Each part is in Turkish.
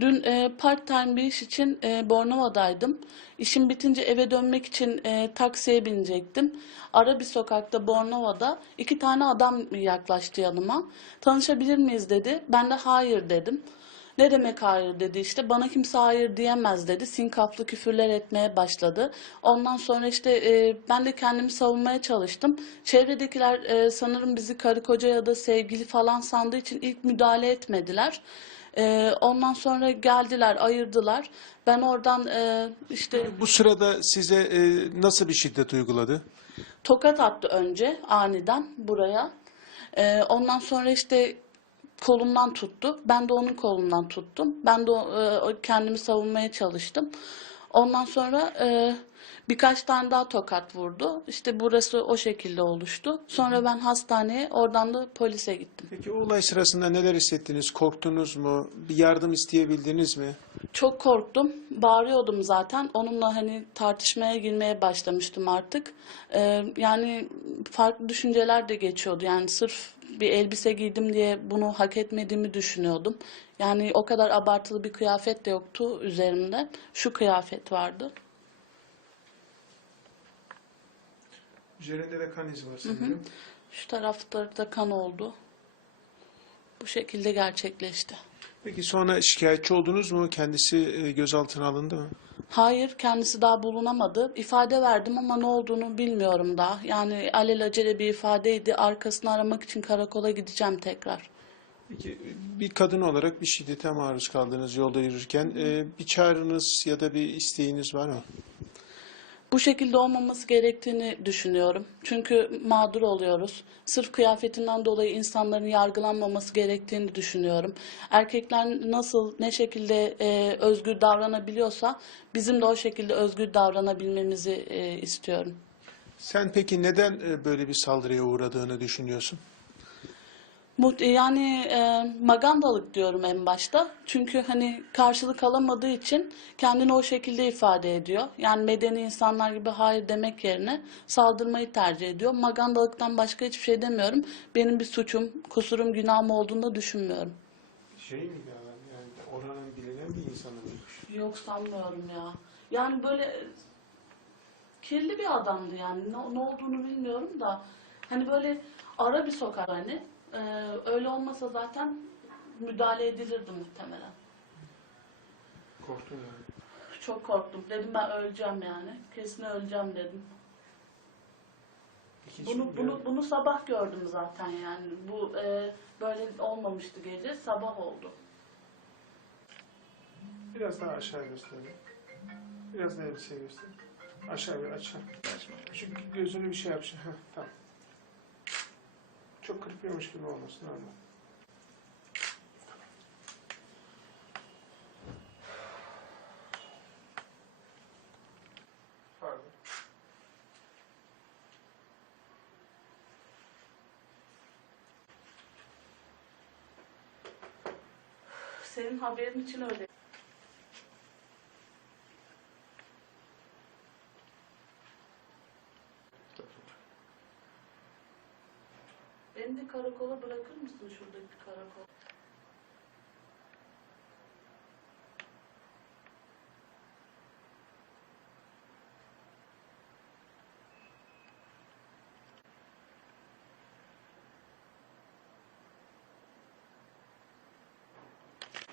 Dün e, part time bir iş için e, Bornova'daydım. İşim bitince eve dönmek için e, taksiye binecektim. Ara bir sokakta Bornova'da iki tane adam yaklaştı yanıma. Tanışabilir miyiz dedi. Ben de hayır dedim. Ne demek hayır dedi işte bana kimse hayır diyemez dedi. Sinkaflı küfürler etmeye başladı. Ondan sonra işte e, ben de kendimi savunmaya çalıştım. Çevredekiler e, sanırım bizi karı koca ya da sevgili falan sandığı için ilk müdahale etmediler. E, ondan sonra geldiler ayırdılar. Ben oradan e, işte Bu sırada size e, nasıl bir şiddet uyguladı? tokat attı önce aniden buraya. Ee, ondan sonra işte kolumdan tuttu. Ben de onun kolundan tuttum. Ben de o- e, o- kendimi savunmaya çalıştım. Ondan sonra e, birkaç tane daha tokat vurdu. İşte burası o şekilde oluştu. Sonra ben hastaneye, oradan da polise gittim. Peki o olay sırasında neler hissettiniz? Korktunuz mu? Bir yardım isteyebildiniz mi? Çok korktum. Bağırıyordum zaten. Onunla hani tartışmaya girmeye başlamıştım artık. Ee, yani farklı düşünceler de geçiyordu. Yani sırf bir elbise giydim diye bunu hak etmediğimi düşünüyordum. Yani o kadar abartılı bir kıyafet de yoktu üzerimde. Şu kıyafet vardı. Üzerinde de kan izi var sanırım. Şu tarafta da kan oldu. Bu şekilde gerçekleşti. Peki sonra şikayetçi oldunuz mu? Kendisi e, gözaltına alındı mı? Hayır, kendisi daha bulunamadı. İfade verdim ama ne olduğunu bilmiyorum daha. Yani alelacele bir ifadeydi. Arkasını aramak için karakola gideceğim tekrar. Peki bir kadın olarak bir şiddete maruz kaldınız yolda yürürken. E, bir çağrınız ya da bir isteğiniz var mı? Bu şekilde olmaması gerektiğini düşünüyorum. Çünkü mağdur oluyoruz. Sırf kıyafetinden dolayı insanların yargılanmaması gerektiğini düşünüyorum. Erkekler nasıl, ne şekilde e, özgür davranabiliyorsa bizim de o şekilde özgür davranabilmemizi e, istiyorum. Sen peki neden e, böyle bir saldırıya uğradığını düşünüyorsun? Yani e, magandalık diyorum en başta. Çünkü hani karşılık alamadığı için kendini o şekilde ifade ediyor. Yani medeni insanlar gibi hayır demek yerine saldırmayı tercih ediyor. Magandalıktan başka hiçbir şey demiyorum. Benim bir suçum, kusurum, günahım olduğunu da düşünmüyorum. Şey mi yani oranın bilinen bir insanı mıymış? Yok sanmıyorum ya. Yani böyle kirli bir adamdı yani. Ne, ne olduğunu bilmiyorum da. Hani böyle ara bir sokak hani. Ee, öyle olmasa zaten müdahale edilirdi muhtemelen. Korktun yani. Çok korktum. Dedim ben öleceğim yani. Kesin öleceğim dedim. Peki Bunu bunu bunu sabah gördüm zaten yani. Bu e, böyle olmamıştı gece. Sabah oldu. Biraz daha aşağı gösterelim. Biraz daha elbise göster. Aşağı bir aşağı. Çünkü gözünü bir şey. Heh, tamam. Çok kırpıyormuş gibi olmasın ama. Senin haberin için öyle. Beni de karakola bırakır mısın şuradaki karakol?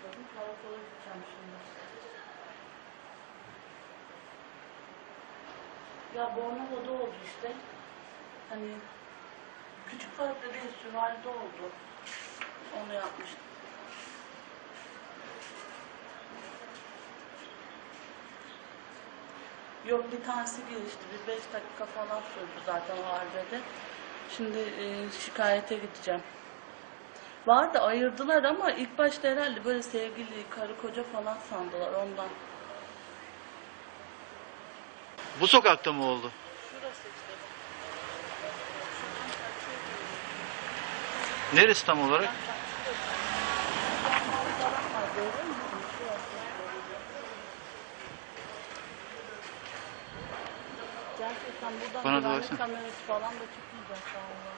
Bakın karakola gideceğim şimdi. Ya Bornova'da oldu işte. Hani küçük farklı değil, süvaride oldu. Onu yapmıştım. Yok bir tanesi gelişti. Bir beş dakika falan sürdü zaten o arbede. Şimdi e, şikayete gideceğim. Var da ayırdılar ama ilk başta herhalde böyle sevgili, karı koca falan sandılar ondan. Bu sokakta mı oldu? Şurası işte. Neresi tam olarak? Bana da baksana. kamerası falan da çıkmayacak galiba.